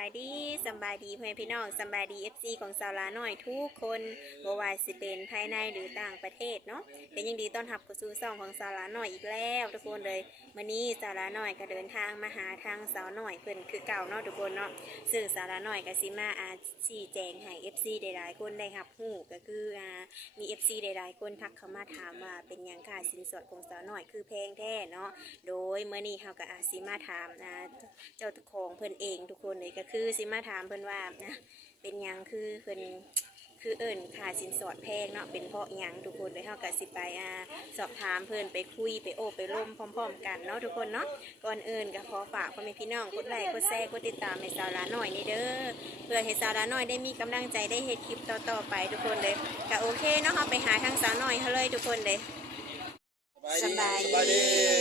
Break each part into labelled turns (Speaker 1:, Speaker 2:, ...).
Speaker 1: สำบายดีเพื่อนพี่น้องสำบายดีFCของสาวลาหน่อยทุกคนบ่ว่าสิเป็นภายในหรือต่างประเทศเนาะเป็นยังดีต้อนรับเข้าสู่ช่องของสาวลาหน่อยอีกแล้วทุกคนเลยมื้อนี้สาวลาหน่อยก็เดินทางมาหาทางสาวหน่อยเพิ่นคือเก่าเนาะทุกคนเนาะซึ่งสาวลาหน่อยก็สิมาชี้แจงให้ FC หลายๆคนได้รับรู้ก็คือมี FC หลายๆคนทักเข้ามาถามว่าเป็นหยังค่าสินสอดของสาวหน่อยคือแพงแท้เนาะโดยมื้อนี้เฮาก็สิมาถามเจ้าของเพิ่นเองทุกคนเลยก็คือสิมาถามเพิ่นว่าเป็นหยังคือเพิ่นคือค่าสินสอดแพงเนาะเป็นเพราะหยังทุกคนเลยเฮาก็สิไปสอบถามเพิ่นไปคุยไปโอ้ไปร่มพร้อมๆกันเนาะทุกคนเนาะก่อนอื่นก็ขอฝากพ่อแม่พี่น้องกดไลค์กดแชร์กดติดตามให้สาวลาหน่อยนี่เด้อเพื่อให้สาวลาหน่อยได้มีกำลังใจได้เฮ็ดคลิปต่อๆไปทุกคนเลยก็โอเคเนาะเฮาไปหาทางสาวหน่อยเฮาเลยทุกคนเลยสบายดี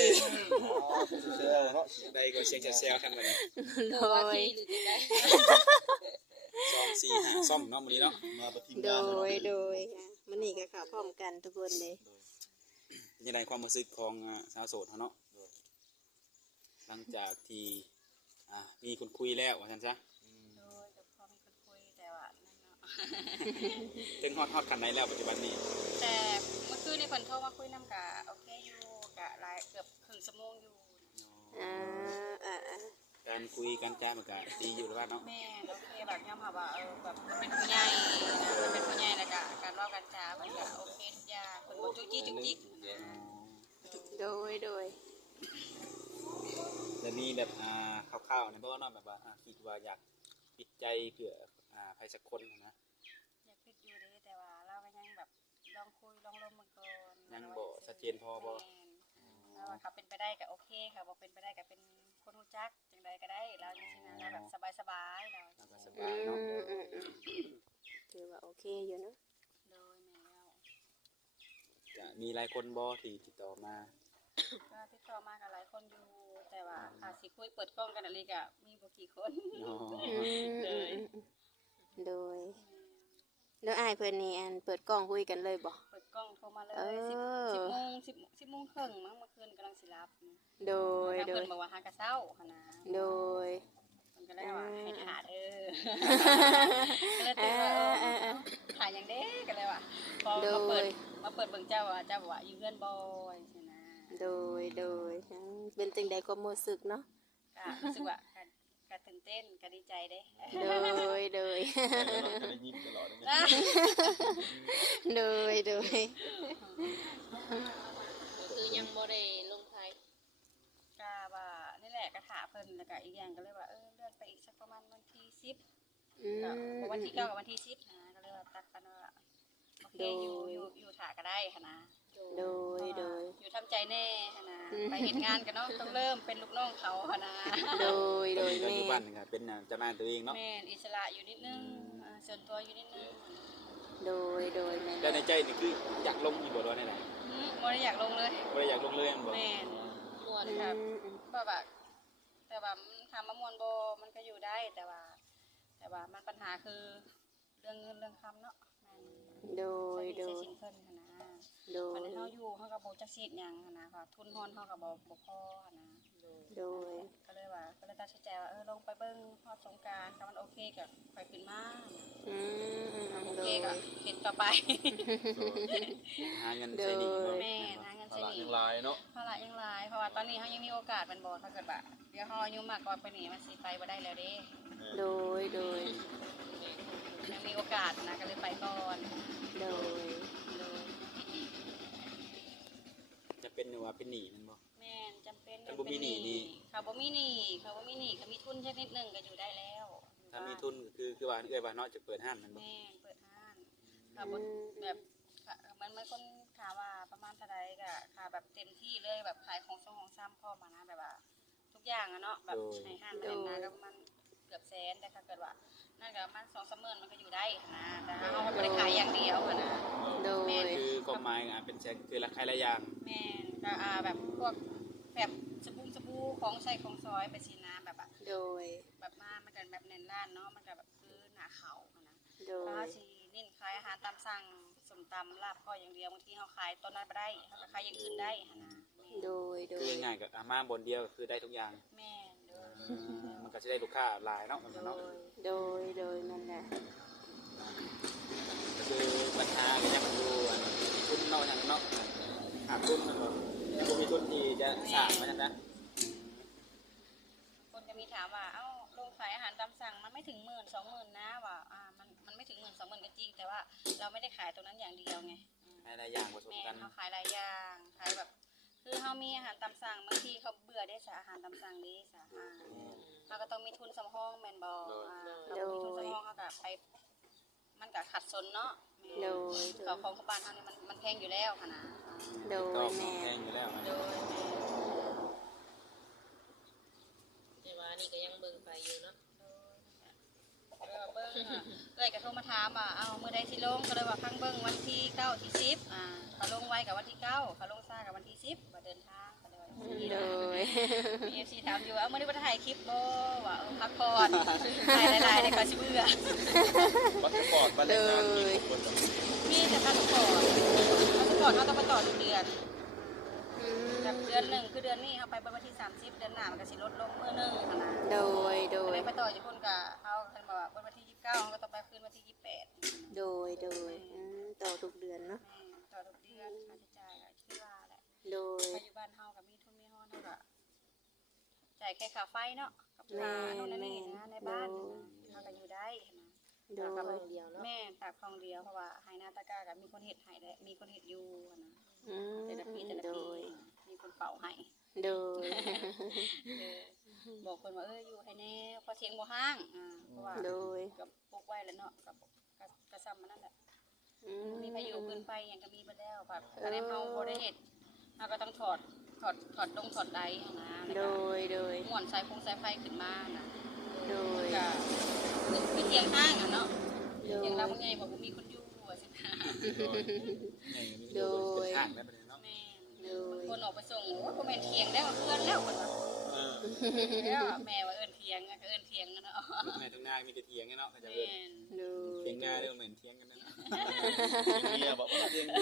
Speaker 2: ได้ก็เช็คจะแซวกันมาเนี่ย
Speaker 1: โดย
Speaker 2: 2 4 5ซ่อมเนาะมื้อนี้เนาะมาประทิม
Speaker 1: โด
Speaker 2: งาน
Speaker 1: ยมันนี่ก็ข่าวพร้อมกันทุกคนเลย
Speaker 2: ยังไงความรู้สึกของสาวโสดเนาะหลังจากที่มีคนคุยแล้วว่าซั่นซะ
Speaker 3: โดยกับพอมีคนคุยแต่ว่านั่นเนาะ
Speaker 2: ถึงฮอดคันไหนแล้วปัจจุบันนี้
Speaker 3: แต่เมื่อคืนนี่คนโทรมาคุยน้ำกะโอเคอยู่กะหลายเกือบครึ่งชั่วโมงอยู่
Speaker 1: อ่า
Speaker 2: การคุยการจ้ามันก็ดีอยู่แล้วว่าเนาะ
Speaker 3: แม่โอเคแบบยอมรับว่าแบบมันเป็นผู้ใหญ่มันเป็นผู้ใหญ่แล้วกะการเล่าการจามันก็โอเคทุกอย่างคนบ่จุกจี้จุกจิก
Speaker 1: โดย
Speaker 2: แล้วมีแบบคร่าวๆในบ่เนาะแบบว่าคิดว่าอยากปิดใจเพื่อใครสักคนนะ
Speaker 3: อยากคิดอยู่เด้แต่ว่าเราก็ยังแบบลองคุยลองลมมันก่อน
Speaker 2: ยังบ่ชัดเจนพอบ่
Speaker 3: แล้วว่าเขาเป็นไปได้ก็โอเคค่ะบ่เป็นไปได้ก็เป็นคนรู้จักจังใดก็ได้เราจริงๆนะเราแบบสบายๆเรา
Speaker 2: แล้วก็สบายเนาะ
Speaker 1: ถือว่าโอเคอยู่เนาะ
Speaker 3: โดยแม่แล้ว
Speaker 2: จะมีหลายคนบ่ที่ติดต่อมา
Speaker 3: ก็ติดต่อมากับหลายคนอยู่แต่ว่าอาจสิคุยเปิดกล้องกันอะไรก็มีบ่กี่คน
Speaker 1: โดยแล้วอ้ายเพิ่นนี่เปิดกล้องคุยกันเลยบ่
Speaker 3: เปิดกล้องโทรมาเลย 10 โมงครึ่งมั้งเมื่อคืนกำลังสิรับ
Speaker 1: โดย
Speaker 3: เพิ่นบอกว่าหากะเช้าหั่นนะ
Speaker 1: โดย
Speaker 3: เพิ่นก็เลยว่าให้หาเด้อก็เลยติดว่าถ่ายหยังเด้ก็เลยว่าพอมาเปิดเบิ่งเจ้าว่าเจ้าบอกว่าอยู่เฮือนบ่จังซี่นะ
Speaker 1: โดยเป็นจังใดความรู้สึกเนาะ
Speaker 3: ก็รู้สึกว่าก็ตื่นเต้นก็ดีใจเด้
Speaker 1: โดย
Speaker 2: ได้ยิ้มตลอดเลย
Speaker 4: คือยังบ่ได้ลงไทย
Speaker 3: ก็ว่านี่แหละก็ถาเพิ่นแล้วก็อีกอย่างก็เลยว่าเลื่อนไปอีกสักประมาณวันที่10ก็วันที่9กับวันที่10นะก็เลยว่าตัดกันว่าโอเคอยู่ถาก็ได้หั่นนะ
Speaker 1: โดย
Speaker 3: อยู่ทำใจแน่หั่นนะไปเฮ็ดงานกันเนาะต้องเริ่มเป็นลูกน้องเขาหั่นนะ
Speaker 1: โดย
Speaker 2: ปัจ
Speaker 1: แม่
Speaker 2: จุบันนี่ก็เป็นเจ้านายตัวเองเนาะ
Speaker 3: แม่นอิสระอยู่นิดนึงส่วนตัวอยู่นิดนึง
Speaker 1: โดยแม่
Speaker 2: แต่ในใจนี่คืออยากลงอยู่บ่ว่าแน่
Speaker 3: บ่ได้อยากลงเลย
Speaker 2: บ่ได้อยากลงเลยบ่
Speaker 3: แม่น
Speaker 4: ม่วน
Speaker 3: ครับแบบแต่ว่ามันทำมะม่วนบ่มันก็อยู่ได้แต่ว่ามันปัญหาคือเรื่องเงินเรื่องคำเนาะแม่น
Speaker 1: โดย
Speaker 3: ใช้สินเพิ่นหั่นนะมันเฮาอยู่เฮาก็บ่จักซีดหยังหั่นนะค่ะทุนฮอนเฮาก็บ่พอหั่นนะ
Speaker 1: โดย
Speaker 3: ก็เลยตัดสินใจว่าลงไปเบิ่งฮอดสงกรานต์ถ้ามันโอเคก็ค่อยขึ้นมาโอ
Speaker 1: โด
Speaker 3: เค
Speaker 1: ย
Speaker 3: ก็เฮ็ดต่อไป
Speaker 2: หาเงินใช้หนี้บ่
Speaker 3: แม่หาเงินใช้หนี้
Speaker 2: ยังหลายเนาะ
Speaker 3: ภาระยังหลายเพราะว่าตอนนี้เฮายังมีโอกาสมันบ่ถ้าเกิดว่าเดี๋ยวเฮาอายุมากกว่าไปนี่มันสิไปบ่ได้แล้วเด้
Speaker 1: โดย
Speaker 3: ยังมีโอกาสนะก็เลยไปก่อน
Speaker 1: โดย
Speaker 2: จะเป็นว่าเป็นหนี้แม่นบ่
Speaker 3: แม่นจำเป็น
Speaker 2: ถ้าบ่มีหนี้นี่
Speaker 3: เขาบ่มีหนี้เขามีทุนแค่นิดหนึงก็อยู่ได้แล้ว
Speaker 2: ถ้ามีทุนคือว่าเอ้ยว่าเนาะจะเปิดห้างแม่นบ่
Speaker 3: แม่นเปิดห้างค่ะบ่แบบมันคนถามว่าประมาณเท่าใดก็ค่ะแบบเต็มที่เลยแบบขายของส่งของซ้ำพร้อมมานะแบบว่าทุกอย่างอะเนาะแบบให้ห้างเป็นนะก็มันเกือบแสนแต่ถ้าเกิดว่านั่นก็มัน2-3หมื่นมันก็อยู่ได้นะแต่ถ้าเฮาบ่ได้ขายอย่างเดียวอะนะ
Speaker 1: โดย
Speaker 2: คือความหมายเป็นแชร์คือราคาหลายอย่าง
Speaker 3: แม่นก็แบบพวกแบบสบู่ของใส่ของซอยไปสินะแบบ
Speaker 1: โดย
Speaker 3: แบบมันกันแบบเน้นร้านเนาะมันก็แบบคือหน้าเขานะ
Speaker 1: โด
Speaker 3: ถ้าย สิเน้นขายอาหารตามสั่งส้มตำลาบก็อย่างเดียวบางทีเขาขายต้นนั้นบ่ได้เขาก็ขายอย่างอื่นได้หั่นนะ
Speaker 1: โดย
Speaker 2: คือง่ายๆก็มาบนเดียวก็คือได้ทุกอย่าง
Speaker 3: แม่นเด้อ
Speaker 2: มันก็จะได้ลูกค้าหลายเนาะมัน
Speaker 4: โด
Speaker 2: เนาะ
Speaker 4: ย
Speaker 1: โดยนั่นแหละ
Speaker 2: ก็คือปัญหาก็ยังอยู่อันทุนเนาะอย่างเนาะหาทุนมันบ่ยังบ่มีทุนที่จะสร้างมันนะ
Speaker 3: คนจะมีถามว่าเอ้าลงขายอาหารตามสั่งมันไม่ถึง10,000 20,000นะว่ามันไม่ถึง10,000 20,000ก็จริงแต่ว่าเราไม่ได้ขายตรงนั้นอย่างเดียวไง
Speaker 2: ให้หลายอย่างผสม
Speaker 3: แม่
Speaker 2: กัน
Speaker 3: เขาขายหลายอย่างขายแบบคือเขามีอาหารตามสั่งบางทีเขาเบื่อได้สาอาหารตามสั่งนี้สาเขาก็ต้องมีทุนสำรองแมนบอเรามีทุนสำรองเขาก็ไปมันก็ขัดสนเนาะ
Speaker 1: โดย
Speaker 3: เขาของบ้านเขานี่มันแพงอยู่แล้วค่ะนะ
Speaker 1: โด
Speaker 2: ก็
Speaker 1: ยแม่
Speaker 2: แพงอยู่แล้วนะ
Speaker 3: โดย
Speaker 4: แต่ว่านี่ก็ยังเบิ่งไปอยู่เนาะ
Speaker 3: เบิ้งเลยกระโทรมาถามว่าเอาเมื่อใดสิลงก็เลยว่าพังเบิ้งวันที่9ที่10เขาลงไว้กับวันที่9เขาลงซ่ากับวันที่10มาเดินทางก็เลยว่า
Speaker 1: โดย
Speaker 3: มีFC ถามอยู่เมื่อนี้มาถ่ายคลิปบ่ว่าพักผ่อนถ่ายหลายๆเดี๋ยวเขาสิเบื่อ
Speaker 2: บัตรปอดบัตรแรงงานมีทุกคนแบบ
Speaker 3: มีแต่พาสปอร์ตเขาต้องมาต่อทุกเดือนจากเดือนหนึ่งคือเดือนนี้เขาไปวันที่30เดือนหน้ามันก็สิลดลงมื้อนึงค่ะนะ
Speaker 1: โดย
Speaker 3: ก็เลยไปต่อญี่ปุ่นกับเขาเพิ่นบอกว่าวันที่29เขาก็ต้องไปคืนวันที่28
Speaker 1: โดยต่อทุกเดือนเนาะ
Speaker 3: ต่อทุกเดือนค่าใช้จ่ายก็คิดว่าแหละ
Speaker 1: โดย
Speaker 3: ไปอยู่บ้านเฮากับมีทุนมีห้องเท่ากับจ่ายแค่ค่าไฟเนาะกับค่าโน่นนั่นนี่นะในบ้านเฮาก็อยู่ได้นะ
Speaker 1: โด
Speaker 4: ก็
Speaker 1: ย
Speaker 4: เบิ่งเดียวเนาะ
Speaker 3: แม่ตากคลองเดียวเพราะว่าไฮนาตะกากับมีคนเฮ็ดให้และมีคนเฮ็ดอยู่นะ
Speaker 1: อืม
Speaker 3: แต่ละปี
Speaker 1: โดย
Speaker 3: มีคนเป่าให้
Speaker 1: โดย
Speaker 3: บอกคนว่าอยู่ให้แน่พอเสียงบ่ห้างเพราะว่า
Speaker 1: โดย
Speaker 3: กับปลูกไว้แล้วเนาะกับซ้ำมันนั่นแหละ
Speaker 1: อื
Speaker 3: มีพายุพื้นไฟหยังก็มีบ่แล้วแบบอันนี้เฮาบ่ได้เฮ็ดเฮาก็ต้องถอดใดนะ
Speaker 1: โดยโดย
Speaker 3: ม่วนสายไฟขึ้นมานะ
Speaker 1: โดย
Speaker 3: ก็คือเสียงห้างเนาะ
Speaker 1: โดย
Speaker 3: เสียงเราบ่ไงบอกบ่มีคนอยู่ว่าสินะ
Speaker 1: โดย
Speaker 2: เป็นทางแล้วประเด็นเนาะ
Speaker 3: แม่
Speaker 1: โดย
Speaker 3: คนออกไปส่งโอ้ยบ่แม่นเถียงแล้วเพื่อนแล้วเพิ่นว่า แล้วแม่ว่าเอิ้นเถียงก็เอิ้นเถียงเนาะ
Speaker 2: ลูกแม่ตรงหน้ามีแต่เถียงเนาะก็จะ
Speaker 3: แม่
Speaker 2: เอิ้น
Speaker 3: น
Speaker 1: โดย
Speaker 2: เถียงหน้าเรื่องเหมือนเถียงกันนั่นนะ
Speaker 5: เมียบอกว่า
Speaker 2: เถียง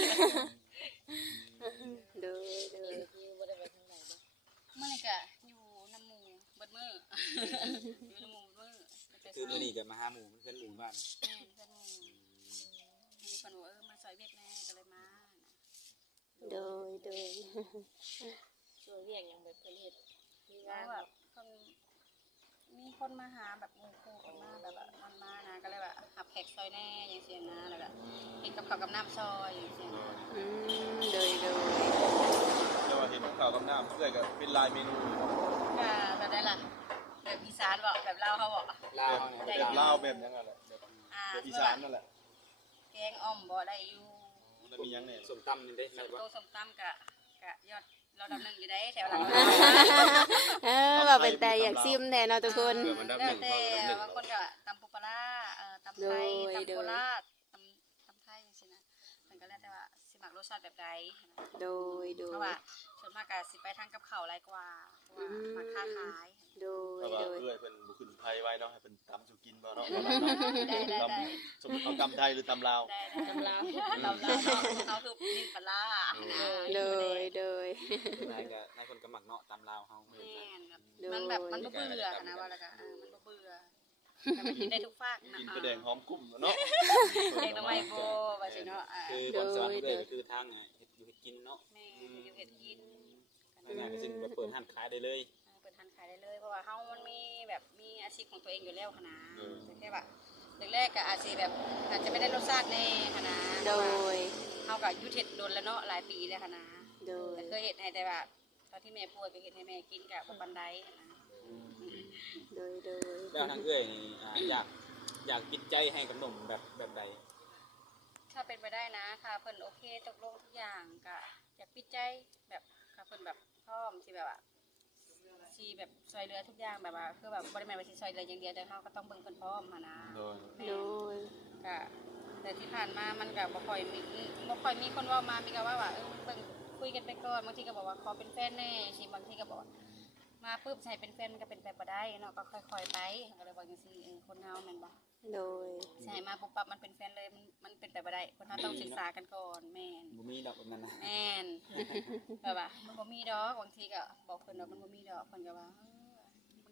Speaker 1: โดยโดย
Speaker 4: คือบ่ได้ไปทางไหนบ่
Speaker 3: มื้อนี้ก็อยู่น้ำหมู่เบิดมื้ออยู่น้ำหมู่เบิดมื้อแต่
Speaker 2: คือ
Speaker 3: เช้า
Speaker 2: มื้อนี้ก็มาหาหมู่เพื่อนหมู่บ้าน
Speaker 3: แม่นเพิ่นหมู่มีเพิ่นบอกมาซอยเวียกแน่ก็เลยมานะ
Speaker 1: โดยโดย
Speaker 4: ช่วงเรียกยังแบบเพิ่นเฮ็ดมี
Speaker 3: แล้
Speaker 4: งา
Speaker 3: วน แบบคนมีคนมาหาแบบหมู่คู่กันมาแบบว่ามันมานะก็เลยแบบหับแขกซอยแน่จังซี่นะแล้วก็กินกับข้าวกับน้ำซอยจังซี่นะ
Speaker 1: อืมโดยโดย
Speaker 5: จะว่าเห็นข่าวกับน้ำเพื่อกับเป็นลายเมนู
Speaker 3: ก็แบบได้ล่ะแบบอีสานบอกแบบลาวเขาบอก
Speaker 2: ลาว
Speaker 5: แบบ
Speaker 2: เนี่ย
Speaker 5: แบบลาวแบบยังไงแหละแบบอีสานนั่นแหละ
Speaker 3: แกงอ่อมบ่ได้อยู่
Speaker 5: แล้วมียังเนี่ย
Speaker 2: ส้มตำนี่ได้
Speaker 3: ส้
Speaker 2: แม่
Speaker 3: ม
Speaker 2: นบ่
Speaker 3: โตส้มตำกะยอดเราดำหนึ่งอยู่ได้แถวหลัง
Speaker 1: ว่าเป็นแต่อยากซิมแน่เนาะทุกคน
Speaker 2: เกิดมันดับห
Speaker 3: แล้ว
Speaker 2: นึ่ง
Speaker 3: แต่
Speaker 2: พอดับหนึ่ง
Speaker 3: บางคนก็ตำปูปลาร้าตำไทย
Speaker 1: โดย
Speaker 3: ตำโคราชตำไทยอย่างนี้นะมันก็แล้วแต่ว่าสิมักรสชาติแบบใด
Speaker 1: โดยโด
Speaker 3: เพ
Speaker 1: ย
Speaker 3: ราะว่าส่วนมากก็สิไปทางกับข้าวหลายกว่าเพราะว่ามาค้าขาย
Speaker 1: โดย
Speaker 5: เพราะว่า
Speaker 1: โดย
Speaker 5: เพื่อเป็นบุคคลไทยไว้เนาะให้เป็นตำสุกินบ่เนาะ
Speaker 3: ได้
Speaker 5: ตำสมมติเอาตำไทยหรือตำลาว
Speaker 3: ได้
Speaker 4: ตำลาว
Speaker 3: ตำลาวเขาคือนิ่มปลาร้า
Speaker 1: โดยโดย
Speaker 2: นายก็นายคนก็มักเนาะตามลาวเฮา
Speaker 3: แม่นแบบมันแบบมันบ่เบื่อค่ะนะว่าแล้วก็มันบ่เบื่อแต่มันกินได้ทุกภาคนะ
Speaker 5: กินกระแดงหอมกุ้มเนาะ
Speaker 3: เด็กทำไมโบว่าสิเนาะ
Speaker 2: คือความสามารถเลยก็คือทางเฮ็ดอยู่เฮ็ดกินเนาะ
Speaker 3: แม่อยู่เฮ็ดกิน
Speaker 2: ง่ายๆก็ซึ่งเปิดร้านขายได้เลย
Speaker 3: เปิดทานขายได้เลยเพราะว่าเฮามันมีแบบมีอาชีพของตัวเองอยู่แล้วค่ะนะแต่แค่ว่าแรกๆก็อาจสิแบบอาจจะไม่ได้รสชาติแน่ค่ะนะ
Speaker 1: โดย
Speaker 3: เฮาก็อยู่เฮ็ดโดนแล้วเนาะหลายปีแล้วค่ะนะ
Speaker 1: โดย
Speaker 3: แต่เคยเฮ็ดให้แต่ว่าตอนที่แม่ป่วยก็เฮ็ดให้แม่กินก็บ่ปานใดนะ
Speaker 1: โดยโดย
Speaker 2: แล้วทางเอ้ยนี่อยากปิดใจให้กับหนุ่มแบบใด
Speaker 3: ถ้าเป็นไปได้นะค่ะเพิ่นโอเคตกลงทุกอย่างก็อยากปิดใจแบบค่ะเพิ่นแบบพร้อมสิแบบว่าสิแบบช่วยเหลือทุกอย่างแบบว่าคือแบบบ่ได้แม่นว่าสิช่วยเหลืออย่างเดียวแต่เฮาก็ต้องเบิ่งเพิ่นพร้อมหั่นนะ
Speaker 5: โดย
Speaker 1: โดย
Speaker 3: ก็แต่ที่ผ่านมามันก็บ่ค่อยมีคนเว้ามามีก็ว่าเบิ่งคุยกันไปก่อนบางทีก็บอกว่าขอเป็นแฟนแน่สิบางทีก็บอกว่ามาปุ๊บใช้เป็นแฟนมันก็เป็นไปบ่ได้เนาะก็ค่อยๆไปก็เลยบอกจังซี่คนเฮาแม่นบ่
Speaker 1: โดย
Speaker 3: ใช่มาปุ๊บปั๊บมันเป็นแฟนเลยมันเป็นไปบ่ได้คนเฮาต้องศึกษากันก่อนแม่น
Speaker 2: บ่มีดอกแบบนั้นนะ
Speaker 3: แม่นแบบว่ามันบ่มีดอกบางทีก็บอกเพิ่นว่ามันบ่มีดอกเพิ่นก็ว่าบางที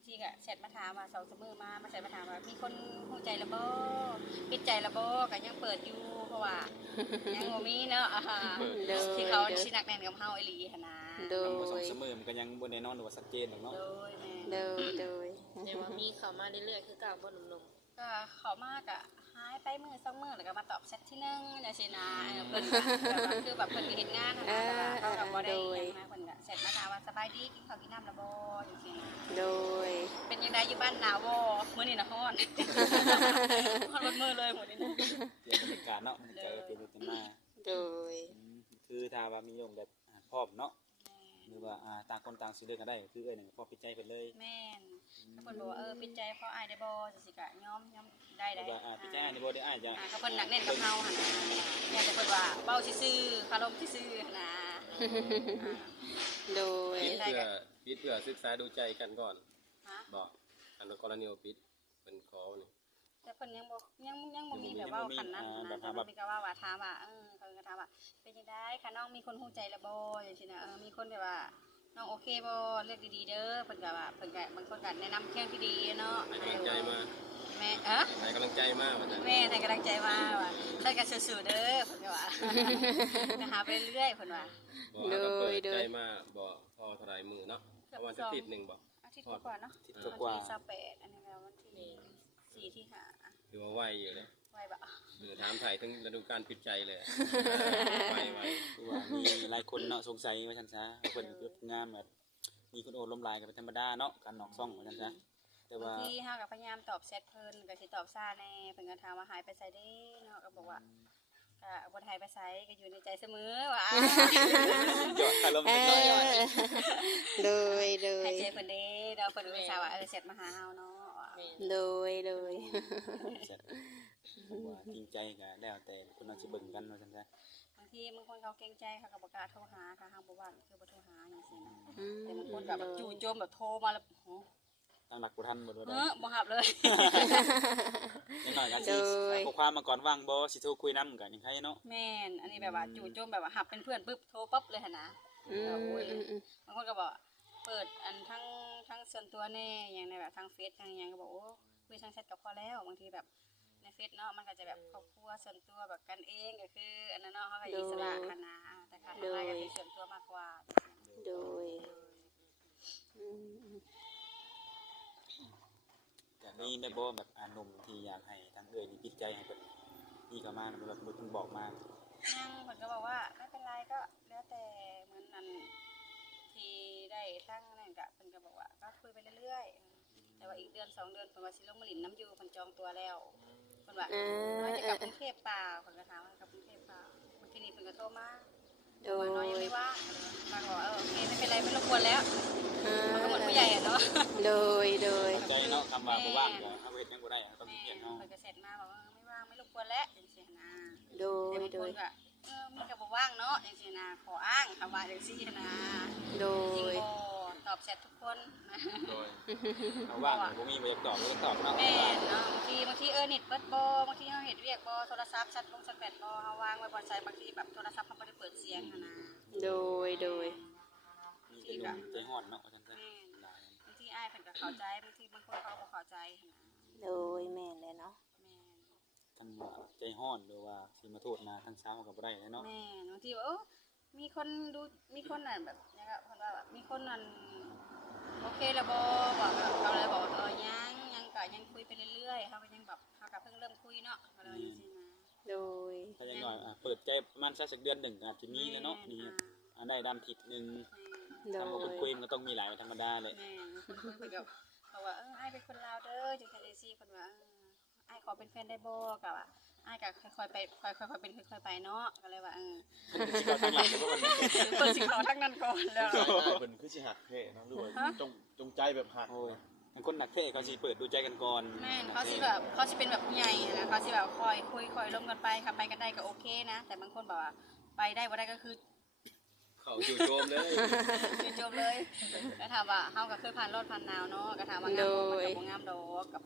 Speaker 3: ทีก็แชทมาถามว่า2-3มื้อมาแชทมาถามว่ามีคนฮู้ใจแล้วบ่ปิดใจแล้วบ่ก็ยังเปิดอยู่เพราะว่ายังบ่มีเนาะ
Speaker 1: โดย
Speaker 3: ที่เขาสินักแน่นกับเฮาอีหลีหั่นนะ
Speaker 1: โด
Speaker 2: ทำมาสอง
Speaker 1: ย
Speaker 2: เสมอมันก็ยังบนแน่นอนหรือว่าชัดเจนหรอกเนาะ
Speaker 3: โดยแม่
Speaker 1: โดยโดย
Speaker 4: แต่ว่ามีเข้ามาเรื่อยๆคือเก่าบ่หนุ่ม
Speaker 3: ก็เขามากอะหายไปมื้อ2มื้อแล้วก็มาตอบแชทที่นึงจังซี่นะเพิ่นก็แบบว่าคือแบบเพิ่นก็เฮ็ดงานหั่นนะแต่ว่าเขาก็บ่ได้หยังนะเพิ่นก็แชทมาถามว่าสบายดีกินข้าวกินน้ำแล้วบ่จังซี่นะ
Speaker 1: โดย
Speaker 3: เป็นยังไงอยู่บ้านหนาวบ่มื้อนี้น่ะร้อนร้อนเบิดมื้อเลยมื้อนี้นะ
Speaker 2: เปลี่ยนบรรยากาศเนาะบรรยากาศก็เปลี่ยนไปเป็นมา
Speaker 1: โดย
Speaker 2: คือถ้าว่ามีโยมแบบพร้อมเนาะหรือว่าต่างคนต่างสิเลือกกันได้ก็คือหนึ่งพอปิดใจกันเลย
Speaker 3: แม่นถ้าเพิ่นบอกว่าปิดใจเพราะอายได้บ่จังซี่ก็ยอมได้
Speaker 2: หรือว่าปิดใจในบ่ได้จะ
Speaker 3: ก็เพิ่นหนักแน่นกับเฮาหั่นนะอยากแต่เพิ่นว่าเว้าซื่อๆคารมซื่อๆหั่นนะ
Speaker 1: โดย
Speaker 6: ปิดเพื่อศึกษาดูใจกันก่อน
Speaker 3: ฮะ
Speaker 6: บอกอันนั้นกรณีว่าปิดเป็นขอนี่
Speaker 3: แต่เพิ่นยังบ่มีแบบว่าคันนั้นนะแต่มันมีก็ว่าถามว่าเพิ่นก็ถามว่าเป็นจังได๋คะน้องมีคนฮู้ใจแล้วบ่จังซี่นะมีคนแบบว่าน้องโอเคบ่เลือกดีๆเด้อเพิ่นก็ว่าเพิ่นก็บางคนก็แนะนำเที่ยงที่ดีเนาะ
Speaker 6: ให้กำลังใจมา
Speaker 3: แม่
Speaker 6: ให้กำลังใจมาว่าจะ
Speaker 3: แม่ให้กำลังใจมาว่าท่านก็สู้ๆเด้อเพิ่นก็ว่าก็หาไปเรื่อยๆเพิ่นว่า
Speaker 6: บอกให้เราเปิดใจมาบอกพอเท่าไรมือเนาะประมาณจะติดหนึ่งบอก
Speaker 3: อาทิตย์กว่าเนาะ
Speaker 2: ทิศกว่า
Speaker 3: วันที่28อันนี้แล้ววันที่4ที่5
Speaker 6: หรือว่าไหวอยู่เลย
Speaker 3: ไว้บ่
Speaker 6: หรือถามไถ่ถึงฤดูการปิดใจเลยไหว
Speaker 2: คือว่ามีหลายคนเนาะสงสัยว่าฉันซะว่าเพิ่นเฮ็ดงานแบบมีคนโอนล้มลายกันเป็นธรรมดาเนาะการนอกซ่องว่าฉันซะแต่
Speaker 3: บา
Speaker 2: ว่า
Speaker 3: งทีเฮาก็พยายามตอบแชทเพิ่นก็สิตอบซ่าแน่เพิ่นก็ถามว่าหายไปไสเด้เนาะก็บอกว่าก็บ่หายไปไสก็อยู่ในใจเสมอว่า
Speaker 2: หยอดคารมจักหน่อย
Speaker 1: โดยโด
Speaker 3: ให้
Speaker 1: ย
Speaker 3: ใจเพิ่นเด้เนาะเพิ่นก็ทราบว่าแชทมาหาเฮาเนาะว่า
Speaker 4: ๆแม่น
Speaker 1: โดยโดย
Speaker 2: ว่าจริงใจก็แล้วแต่คนเราสิเบิ่งกันว่าซั่นซะ
Speaker 3: บางทีบางคนเขาเกรงใจเขาก็บ่กล้าโทรหาค่ะเฮาบ่ว่างคือบ่โทรหาจังซี่นะ
Speaker 1: อืม
Speaker 3: แต่บางคนก็แบบจู่โจมแบบโทรมาแล้วโห
Speaker 2: ตั้งหลักบ่ทันบ่ได้
Speaker 3: บ่รับเลย
Speaker 2: ยังน้อยกันสิข้อความมาก่อนว่างบ่สิโทรคุยนำกันยังไงเนาะ
Speaker 3: แม่นอันนี้แบบว่าจู่โจมแบบว่าหับเป็นเพื่อนปึ๊บโทรปั๊บเลยหั่นนะ
Speaker 1: อืมอืมอืม
Speaker 3: บางคนก็บอกเปิดอันทั้งส่วนตัวแน่อย่างในแบบทางเฟซทางหยังก็บอกโอ้คุยทางแชทก็พอแล้วบางทีแบบในเฟซเนาะมันก็จะแบบครอบครัวส่วนตัวแบบกันเองก็คืออันนั้นเนาะเขาก็อิสระหั่นนะแต่ค่ะทางไลน์ก็คือส่วนตัวมากกว่า
Speaker 1: โดยอืมอืม
Speaker 2: อย่างนี้แม่บ่แบบอารมณ์ที่อยากให้ทางเอ้ยนี่ปิดใจให้เพิ่นนี่ก็มาแบบเพิ่นบอกมา
Speaker 3: ยังเพิ่นก็บอกว่าไม่เป็นไรก็แล้วแต่เหมือนอันที่ได้ทั้งนั่นก็เพิ่นก็บอกว่าก็คุยไปเรื่อยๆแต่ว่าอีกเดือน2 เดือนเพิ่นว่าสิลงมาหลินน้ำอยู่เพิ่นจองตัวแล้วเพิ่นว่าน้อยจะกลับกรุงเทพเปล่าเพิ่นก็ถามว่ากลับกรุงเทพเปล่าบางทีนี่เพิ่นก็โทรมา
Speaker 1: โด
Speaker 3: โอ้
Speaker 1: ย
Speaker 3: ยน้อยยังไม่ว่างมาบอกโอเคไม่เป็นไรไม่รบกวนแล้ว
Speaker 1: อ่า
Speaker 3: มันก็เหมือนผู้ใหญ่อะเนาะ
Speaker 1: โดยโดย
Speaker 2: ใจเนาะคำว่าบ่ว่างก็เฮาเฮ็ดหยังบ่ได้ต้อง
Speaker 3: แม่
Speaker 2: เฮ็ดเฮา
Speaker 3: เพิ่นก็เสร็จมาบอกว่าไม่ว่างไม่รบกวนแล้วจังซี่นะ
Speaker 1: โด
Speaker 3: แต่
Speaker 1: ย
Speaker 3: บาง
Speaker 1: โด
Speaker 3: คน
Speaker 1: ย
Speaker 3: ก็มีก็บ่ว่างเนาะจังซี่นะขออ้างคำว่าจังซี่นะ
Speaker 1: โด
Speaker 3: จริง
Speaker 1: ย
Speaker 3: บ่ตอบแชททุกคนนะ
Speaker 5: โดย
Speaker 2: เฮาว่างบ่มีบ่อยากตอบบ่อยากตอบเนาะ
Speaker 3: แม่นเนาะบางทีเน็ตเบิดบ่บางทีเฮาเฮ็ดเวียกบ่โทรศัพท์ชัดลงชัดแบตบ่เฮาวางไว้บ่ใช้บางทีแบบโทรศัพท์เฮาบ่ได้เปิดเสียงหันนะ
Speaker 1: โดยโดย
Speaker 2: มีแต่หนุ่มใจฮ้อนเนาะว่าซั่นซะ
Speaker 3: แม่นบางทีอ้ายเพิ่นก็เข้าใจบางทีบางคนเขาบ่เข้าใจหันนะ
Speaker 1: โดยแม่นเลยเนาะ
Speaker 3: แม่น
Speaker 2: ทั้งว่าใจฮ้อนหรือว่าสิมาโทษมาทั้งเช้าก็บ่ได้เนาะ
Speaker 3: แม่นบางทีว่ามีคนดูมีคนน่ะแบบเนี่ยก็คนว่าแบบมีคนนั่นโอเคแล้วบ่บอกแบบเขาเลยบอกว่ายังก็ยังคุยไปเรื่อยๆเขาก็ยังแบบเขาก็เพิ่งเริ่มคุยเนาะเขาเลยว่าจังซี่นะ
Speaker 1: โดย
Speaker 2: ถ้าอย่างน้อยเปิดใจประมาณสักเดือนหนึ่งอาจจะมีแล้วเนาะนี่ได้ด้านผิดหนึง
Speaker 1: โด
Speaker 2: ถ้าบ่
Speaker 1: ย
Speaker 2: คนคุยมันก็ต้องมีหลายธรรมดาเลย
Speaker 3: แม่คนคุยไปกับเขาว่าอ้ายเป็นคนลาวเด้อจังซั่นจังซี่เพิ่นว่าอ้ายขอเป็นแฟนได้บ่ก็ว่าอ้ายก็ค่อยๆไปค่อยๆเป็นค่อยๆไปเนาะก็เลยว่า
Speaker 2: สิเข้าทางหลังแต่ว่ามัน
Speaker 3: เพิ่นสิเข้าทางนั้นก่อนแล้ว
Speaker 5: เป็นคือสิหักแท้เนาะหรือว่าจงใจแบบหัก
Speaker 2: โอ้ยบางคนหนักเท่เขาสิเปิดดูใจกันก่อน
Speaker 3: แม่นเขาสิแบบเขาสิเป็นแบบผู้ใหญ่นะเขาสิแบบคอยคุยคอยร่วมกันไปค่ะไปกันได้ก็โอเคนะแต่บางคนบอกว่าไปได้บ่ได้ก็คือ
Speaker 6: เขาจู่โจมเลย
Speaker 3: จบเลยก็ถามว่าเฮาก็เคยผ่านรอดผ่านหนาวเนาะก็ถามว่างามบ่มันก็บ่งามดอกกับ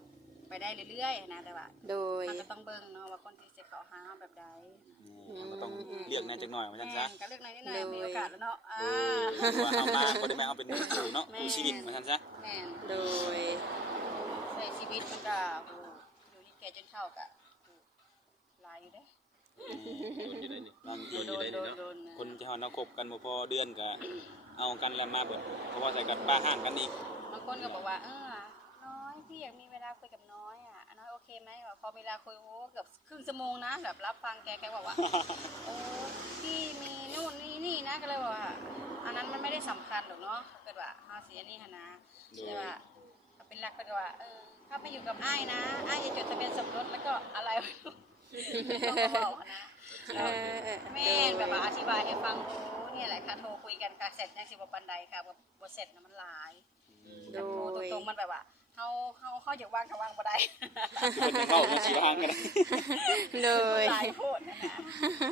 Speaker 3: ไปได้เรื่อยๆนะแต่ว่า
Speaker 1: โดย
Speaker 3: เราก็ต้องเบิ่งเนาะว่าคนที่จะเข้าหาเราแบบใด
Speaker 2: เราก็ต้องเลือกแน่จักหน่อยว่าซั่นซะ
Speaker 3: ก็เลือกหน่อยนิดหน่อยมีโอกาสแล้วเนาะ
Speaker 2: ว่าเอามาบ่ได้แม่เอาเป็นคู่เนาะคู่ชีวิตว่าซั่นซะ
Speaker 3: แม่น
Speaker 1: โดย
Speaker 3: ใช้ชีวิตมันก็อยู่ที่แก่จนเฒ่าก็หลายอยู่เด้
Speaker 6: โดนอยู่ได้นี่
Speaker 2: บางที
Speaker 3: โดนโดนโดน
Speaker 2: คนที่เฮาเนาะคบกันบ่พอเดือนก็เอากันแล้วมาเบิดเพราะว่าใส่กันป้าห่างกันอีก
Speaker 3: บางคนก็บอกว่าน้อยพี่อยากมีเวลาคุยกับน้อยน้อยโอเคไหมแบบพอเวลาคุยโอ้เกือบครึ่งชั่วโมงนะแบบรับฟังแกบอกว่า โอ้พี่มีนู่นนี่นะก็เลยบอกว่าอันนั้นมันไม่ได้สำคัญหรอกเนาะเกิดว่าเฮาสิอันนี้หั่นนะแต่ว่าเป็นหลักก็ว่าถ้าไปอยู่กับอ้ายนะอ้ายจะจดทะเบียนสมรสแล้วก็อะไรไม่รู้ก็บอกนะแม่แบบว่าอธิบายให้ฟังโอ้เนี่ยแหละค่ะโทรคุยกันค่ะเสร็จยังสิบ่ปานใดค่ะบ่เสร็จนะมันหลาย
Speaker 1: โด
Speaker 3: โทร
Speaker 1: ย
Speaker 3: ตรงๆมันแบบว่าเฮาอยากวางก็วางบ่ได้
Speaker 2: คือคนจะเข้ามาสิห่างกัน
Speaker 1: โดย
Speaker 3: หลายโพดนั่นน่ะ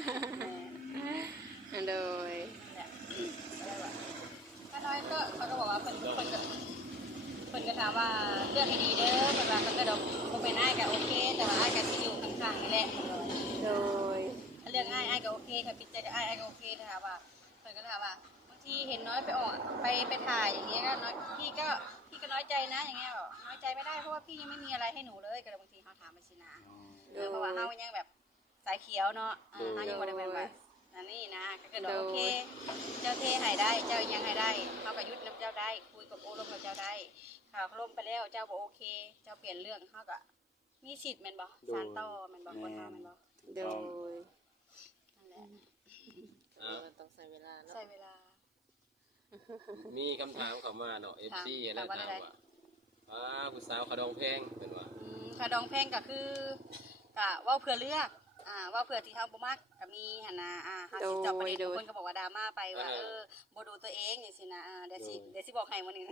Speaker 1: โดย
Speaker 3: เนี่ยอะไรวะถ้าน้อยก็เขาก็บอกว่าเพิ่นก็ถามว่าเลือกให้ดีเด้อเพิ่นว่าเพิ่นก็ดอกบ่เป็นอ้ายก็โอเคแต่ว่าอ้ายก็สิอยู่ข้างๆนี่แหละ
Speaker 1: โดย
Speaker 3: ถ้าเลือกอ้ายก็โอเคค่ะปิดใจกับอ้ายก็โอเคนะคะว่าเพิ่นก็ถามว่าบางทีเห็นน้อยไปออกไปถ่ายอย่างเงี้ยก็น้อยพี่ก็น้อยใจนะอย่างเงี้ยน้อยใจไม่ได้เพราะว่าพี่ยังไม่มีอะไรให้หนูเลยก็เลยบางทีเขาถามมาสินะเพราะว่าเฮายังแบบสายเขียวเนาะเฮายังบ่ได้แบบนั่นนี่นะก็คือโอเคเจ้าเทให้ได้เจ้ายังให้ได้เฮาก็ยุดน้ำเจ้าได้คุยกับโอลมกับเจ้าได้ข่าวลมไปแล้วเจ้าบ่โอเคเจ้าเปลี่ยนเรื่องเฮาก็มีสิทธิ์แม่นบ่สานต่อแม่นบ่คนเฮาแม่นบ่
Speaker 1: โดย
Speaker 3: นั่นแหละ
Speaker 4: มันต้องใช้เวลาเนาะ
Speaker 3: ใช้เวลา
Speaker 6: มีคำถามเข้ามาเนาะ FC แล้วถามว่าผู้สาวขะดองแพงเพิ่นว่า
Speaker 3: ค่ะดองแพงก็คือกะว่าเผื่อเลือกว่าเผื่อที่เฮาบ่มักก็มีหั่นน่ะเฮาสิจับประเด็นบางคนก็บอกว่าดราม่าไปว่าบ่ดูตัวเองจังซี่นะเดี๋ยวสิบอกให้มื้อนี้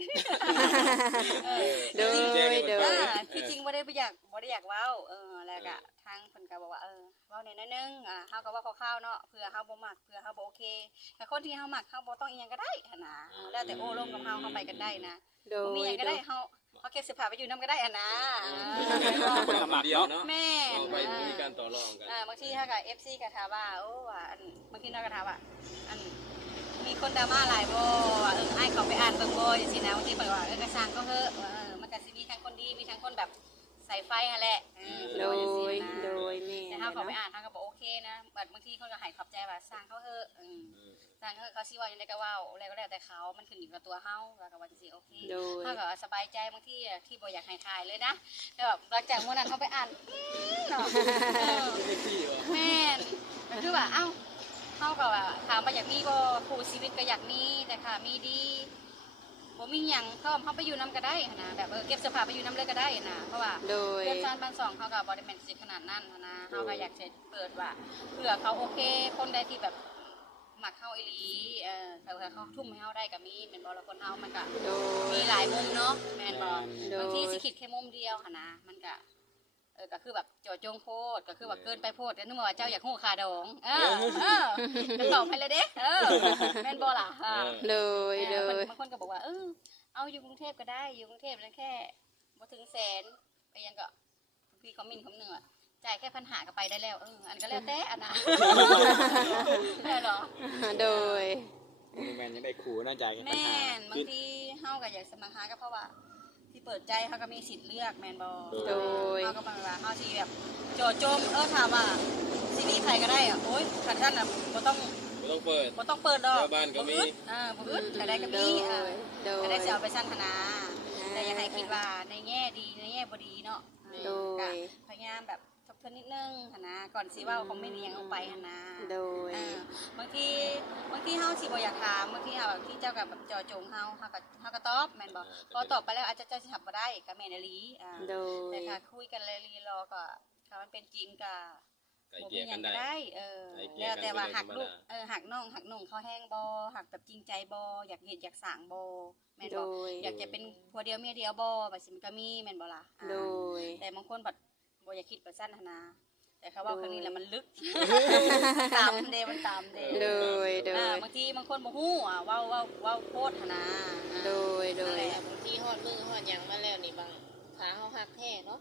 Speaker 1: โดยโดย
Speaker 3: ที่จริงบ่ได้อยากเว้าแล้วก็ทางเพิ่นก็บอกว่าเว้าแหน่น้อยนึงเฮาก็เว้าคร่าวๆเนาะเผื่อเฮาบ่มักเผื่อเฮาบ่โอเคแต่คนที่เฮามักเฮาบ่ต้องอีหยังก็ได้หั่นน่ะแล้วแต่โอ้ร่วมกับเฮาไปกันได้นะ
Speaker 1: โด
Speaker 3: บ่มีห
Speaker 1: ย
Speaker 3: ยังก็ได้เฮาเก็บเสื้อผ้าไปอยู่นำก็ได้นะ
Speaker 2: คนละหมัก
Speaker 6: เดียว
Speaker 2: เนาะ
Speaker 6: เนาะ
Speaker 3: แม่
Speaker 6: เอาไปมีการต่อรองกัน
Speaker 3: บางทีถ้ากับ FC ก็ถามว่าโอ้ว่าบางทีเราก็ถามว่ามีคนดราม่าหลายบ่ว่าอ้ายเขาไปอ่านเบิ่งบ่จังซี่นะบางทีเพิ่นว่าก็สร้างก็เถอะมันก็สิมีทั้งคนดีมีทั้งคนแบบใส่ไฟหั่นแหละ
Speaker 1: โดยโดยแม่
Speaker 3: แต่ถ้าเขาไปอ่านเขาก็บอกโอเคนะบางทีคนก็ให้ขอบใจว่าสร้างเขาเถอะสร้างเขาสิว่าอย่างไดก็เว้าแล้วก็แล้วแต่เขามันขึ้นอยู่กับตัวเฮาแล้วก็ว่าสิโอเค
Speaker 1: โดย
Speaker 3: เฮาก็สบายใจบางทีที่บ่อยากให้ทายเลยนะแต่แบบหลังจากมื้อนั้นเขาไปอ่านเนาะแม่นก็คือว่าเฮาก็ว่าถามว่าอยากมีบ่คู่ชีวิตก็อยากมีแต่ค่ะมีดีบ่มีหยังก็เฮาไปอยู่นํก็ได้นะแบบเก็บเสื้อผ้าไปอยู่นํเลยก็ได้นะเพราะว่า
Speaker 1: โดย
Speaker 3: เพื่อนชานบ้านสองเขาก็บ่ได้แม่นสิขนาดนั้นนะเฮาก็อยากจะเปิดว่าเผื่อเขาโอเค คนใดที่แบบมักเฮาอีหลีเขาทุ่มให้เฮาได้ก็มีแม่นบ่ละคนเฮามันก็
Speaker 1: โดย
Speaker 3: มีหลายมุมเนาะแม่นบ่
Speaker 1: โดย
Speaker 3: บางทีสิคิดแค่มุมเดียวหั่นนะมันก็ก็คือแบบเจาะจงโพดก็คือว่าเกินไปโพดนึกว่าเจ้าอยากฮู้ค่าดองก็ตอบให้เลยเด้แม่นบ่ล่ะ
Speaker 1: โดยโดย
Speaker 3: บางคนก็บอกว่าเอาอยู่กรุงเทพก็ได้อยู่กรุงเทพแล้วแค่บ่ถึงแสนไปยังก็พี่คอมมินคำหนึ่งอ่ะจ่ายแค่1,500ก็ไปได้แล้วอันก็แล้วแต่อันนะได้เหรอ
Speaker 1: โดย
Speaker 2: แม่นยังได้ขู่น่าใจกันปัญ
Speaker 3: แม่
Speaker 2: หาน
Speaker 3: บางทีเฮาก็อยากสมัครหาก็เพราะว่าที่เปิดใจเฮาก็มีสิทธิ์เลือกแม่นบ่
Speaker 1: โดย
Speaker 3: เฮาก็บางว่าเฮาสิแบบโจโจมถามว่าซีรีส์ไทยก็ได้อ่ะโอ๊ยคันท่านน่ะบ่ต้อง
Speaker 6: บ่ต้องเปิด
Speaker 3: บ่ต้องเปิดดอก
Speaker 6: ชาวบ้านก็มี
Speaker 3: บ่อึดแต่ได้ก็
Speaker 1: โด
Speaker 3: มี
Speaker 1: ยโดย
Speaker 3: ก็ได้สิเอาไปสั้นธนา แต่อยากให้คิดว่าในแง่ดีในแง่บ่ดีเนาะ
Speaker 1: โดย
Speaker 3: ก็พยายามแบบทบทวนนิดนึงหั่นนะก่อนสิเว้าคอมเมนต์อีหยังออกไปหั่นนะ
Speaker 1: โดย
Speaker 3: บางทีเฮาสิบ่อยากถามบางทีเฮาแบบที่เจ้าก็แบบเจาะจงเฮาก็ตอบแม่นบ่พอตอบไปแล้วอาจจะเจ้าสิรับบ่ได้ก็แม่นอีหลี
Speaker 1: โดย
Speaker 3: แต่ค่ะคุยกันเลยรีรอก็ถ้ามันเป็นจริงก็
Speaker 6: ไก่
Speaker 3: บ่
Speaker 6: เกลี่
Speaker 3: มี
Speaker 6: ย
Speaker 3: ห
Speaker 6: กั
Speaker 3: ยั
Speaker 6: น
Speaker 3: ง
Speaker 6: ได้
Speaker 3: ก็ได้แล้วแต่ว่าหักลูก
Speaker 6: ธรรมดา
Speaker 3: หักน้องเขาแห้งบ่หักแบบจริงใจบ่อยากเฮ็ดอยากสร้างบ่แม่น
Speaker 1: โด
Speaker 3: บ่
Speaker 1: ย
Speaker 3: อยากจะเป็นผัวเดียวเมียเดียวบ่บัดสิมันก็มีแม่นบ่ล่ะ
Speaker 1: โดย
Speaker 3: แต่บางคนบัดบ่อยากคิดแบบสั้นหั่นนะแต่เขาเว่า
Speaker 1: โดย
Speaker 3: ครั้งนี้แหละมันลึก ตามเดมันตามเด
Speaker 1: โดยโดย
Speaker 3: บางทีบางคนบ่ฮู้เว้าโพดหั่นนะ
Speaker 1: โดยโด
Speaker 3: นั่น
Speaker 1: ย
Speaker 3: แหละ
Speaker 4: บางทีฮอดมือฮอดหยังมาแล้วนี่บางขาเฮาหักแท้เนาะเพิ่น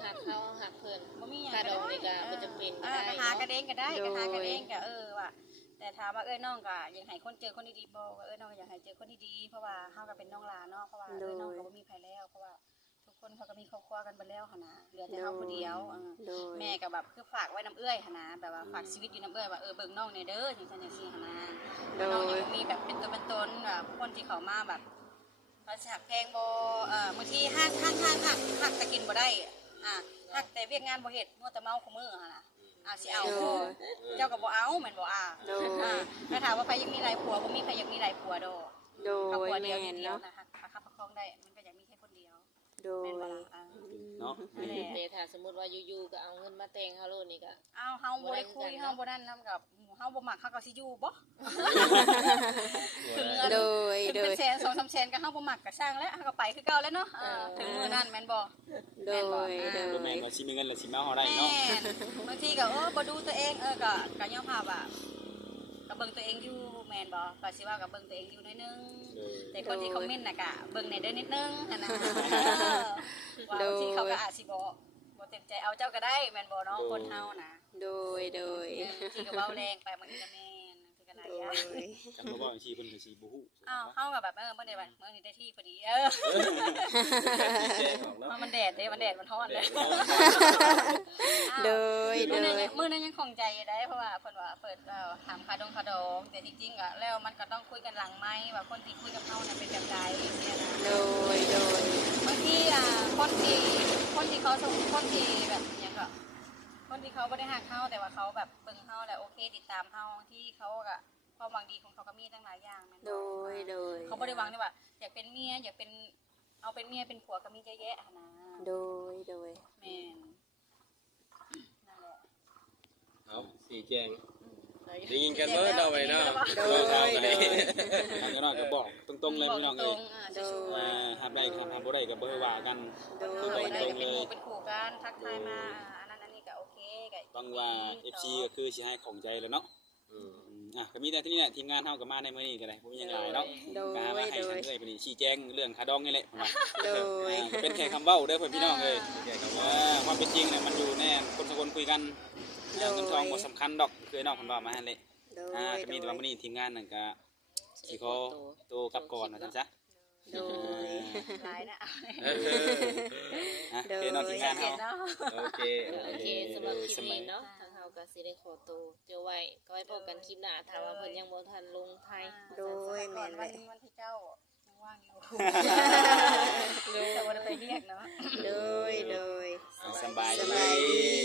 Speaker 4: หักเขาหักเพิ่น
Speaker 3: บ่มีหยัง
Speaker 4: ค่าด
Speaker 3: ก็
Speaker 4: อก
Speaker 3: ได้
Speaker 4: นี่ก็บ่จำเป็นก็
Speaker 3: ก็
Speaker 4: ได้
Speaker 3: หากัน
Speaker 4: เนาะ
Speaker 3: เองก็ได้ก็หากันเองก็ว่ะแต่ถามว่าน้องก็ยังให้คนเจอคนดีๆบ่ก็น้องก็อยากให้เจอคนดีๆเพราะว่าเฮาก็เป็นน้องหลานเนาะเพราะว่าน้องก็บ่มีไผแล้วเพราะว่าทุกคนเขาก็มีครอบครัวกันเบิดแล้วหั่นน่ะเหลือแต่เฮาผู้เดียว
Speaker 1: โดย
Speaker 3: แม่ก็แบบคือฝากไว้น้ำเอื้อยหั่นนะแบบว่าฝากชีวิตอยู่น้ำเอื้อยว่าเบิ่งน้องเนี่ยเด้อจังซั่นจังซี่หั่นนะแล้วน้องยังมีแบบเป็นตัวเป็นตนแบบคนที่เขามาแบบเขาสิหักแพงบ่บางทีหักแต่กินบ่ได้หักแต่เวียกงานบ่เฮ็ดมัวแต่เมาคุมื้อหั่นน่ะสิเอาเจ้าก็บ่เอาแม่นบ่
Speaker 1: โดย
Speaker 3: แล้วถามว่าใครยังมีหลายผัวบ่มีใครอยากมีหลายผัวดอก
Speaker 1: โด
Speaker 3: ถ้าย ผัวเดี
Speaker 1: แม่
Speaker 3: ยวน เดียว
Speaker 1: เนาะ
Speaker 3: นะคะประคับประคองได้มันก็อยากมีแค่คนเดียว
Speaker 1: โด
Speaker 3: แม่นบ่
Speaker 1: ย
Speaker 3: ล่ะ
Speaker 2: เนาะ
Speaker 3: นั่นแหละ
Speaker 4: แต่ถ้าสมมุติว่าอยู่ๆก็เอาเงินมาแต่งเฮาโลดนี่ก็
Speaker 3: อ้าวเฮาบ่ได้คุยเฮาบ่นั่นนำกับเฮาบ่มักเฮาก็สิอยู่บ่
Speaker 1: โดย
Speaker 3: ถึง
Speaker 1: โด
Speaker 3: เป็
Speaker 1: ย
Speaker 3: นแสน2-3 แสนก็เฮาบ่มักก็สร้างแล้วเฮาก็ไปคือเก่าแล้วเนาะถึงมื้อนั้นแม่นบ่
Speaker 1: โดย
Speaker 2: บ่
Speaker 1: โด
Speaker 2: แม่
Speaker 1: ย
Speaker 2: นว่าสิมีเงินแล้วสิมาเฮาได้
Speaker 3: แม่
Speaker 2: เนาะ
Speaker 3: บางทีก็บ่ดูตัวเองก็ยอมรับว่าก็เบิ่งตัวเองอยู่แม่นบ่ก็สิว่าก็เบิ่งตัวเองอยู่หน่อยนึงแต่คนที่คอมเมนต์น่ะก็เบิ่งในเด้อนิดนึงหั่นน่ะว่าบางทีเขาก็อาจสิบ่เต็มใจเอาเจ้าก็ได้แม่นบ่เนาะคนเฮาน่ะ
Speaker 1: โดยโดย
Speaker 3: บางทีก็เว้าแรงไปบางทีก็แม่นบางทีก็หลายอย่าง
Speaker 2: กันบ่ว่าบัญชีเพิ่นก็สิบ่ฮู้
Speaker 3: อ้าวเฮาก็แบบเมื่อใดวันเมื่อนี้ได้ที่พอดี
Speaker 6: แจ้งออกเนาะ
Speaker 3: มันแดดเด้มันแดดมันร้อนเลย
Speaker 1: โดยโด
Speaker 3: มื้อย นั้นยังคงใจได้เพราะว่าเพิ่นว่าเปิดถามคาดองแต่จริงๆอะแล้วมันก็ต้องคุยกันหลังไมค์ว่าคนที่คุยกับเฮาน่ะเป็นแบบใดเนี่ยนะ
Speaker 1: โดยโดย
Speaker 3: บางทีคนที่เขาส่งคนที่แบบหยังก็คนที่เขาบ่ได้ฮักเฮาแต่ว่าเขาแบบเบิ่งเฮาแล้วโอเคติดตามเฮาที่เขาก็ความหวังดีของเขาก็มีตั้งหลายอย่างแม่นบ่
Speaker 1: โดยโดย
Speaker 3: เขาบ่ได้หวังได้ว่าอยากเป็นเมียอยากเป็นเอาเป็นเมียเป็นผัวก็มีเยอะแยะหั่นนะ
Speaker 1: โดยโดย
Speaker 3: แม่นนั่นแหละ
Speaker 6: เอาสีแจงได้ยินกันเบิดเอาไว้เนาะ
Speaker 1: โดยโดย
Speaker 2: อันนี้เนาะก็บอกตรงๆเลยพี่น้อง
Speaker 3: ต
Speaker 2: เอ้
Speaker 3: ร
Speaker 2: ย
Speaker 3: งๆชัวร์
Speaker 2: หาได้หาบ่ได้ก็บ่ว่ากัน
Speaker 1: โด
Speaker 3: ๆคือย บ่ได้
Speaker 1: โดย
Speaker 3: ก็เป็นหมู่เป็นคู่กันทักทายมาอันนั้นอันนี้ก็โอเคก็
Speaker 2: ต้องว่า FC ก็คือสิให้ของใจแล้วเนาะ
Speaker 6: อืม
Speaker 2: ก็มีแต่ที่นี่แหละทีมงานเฮาก็มาในมื้อนี้ก็ได้บ่มีหยังหลายเนาะ
Speaker 1: โด
Speaker 2: ก็หามาให้
Speaker 1: ยโด
Speaker 2: ทาย งเอ้ยไปนี่ชี้แจงเรื่องค่าดองนี่แหละพุ่นน่ะ
Speaker 1: โดย
Speaker 2: ก็เป็นแค่คำเว้าเด้อเพิ่นพี่น้องเอ้ย
Speaker 6: แจ้งกับ
Speaker 2: ความเป็นจริงเนี่ยมันอยู่ในคนสองคนคุยกันเงินทองบ่สำคัญดอกคือน้องเพิ่นว่ามาหั่นแหละ
Speaker 1: โด
Speaker 2: ก็มีแต่ว่ามื้อนี้ทีมงานนั่นก็สิขอโตวกลับก่อนว่าซั่นซะ
Speaker 1: โดย
Speaker 3: หลายนะ
Speaker 2: โอเคเนาะทีมงานเฮา
Speaker 3: เนาะ
Speaker 6: โอเค
Speaker 4: โอเคสำหรับคลิปนี้เนาะทางเฮาก็สิได้ขอตัวเจอไว้ก็ไว้พบกันคลิปหน้าถ้าว่าเพิ่นยังบ่ทันลงไทย
Speaker 1: โดย
Speaker 3: ก่อน
Speaker 1: แม่น
Speaker 3: วัน
Speaker 1: เลย
Speaker 3: ที่เจ้ายังว่างอยู่แต่บ่ได้ไปเรียกเนาะ
Speaker 1: โดยโดย
Speaker 2: สบาย
Speaker 1: ส
Speaker 2: ดี
Speaker 1: บายดี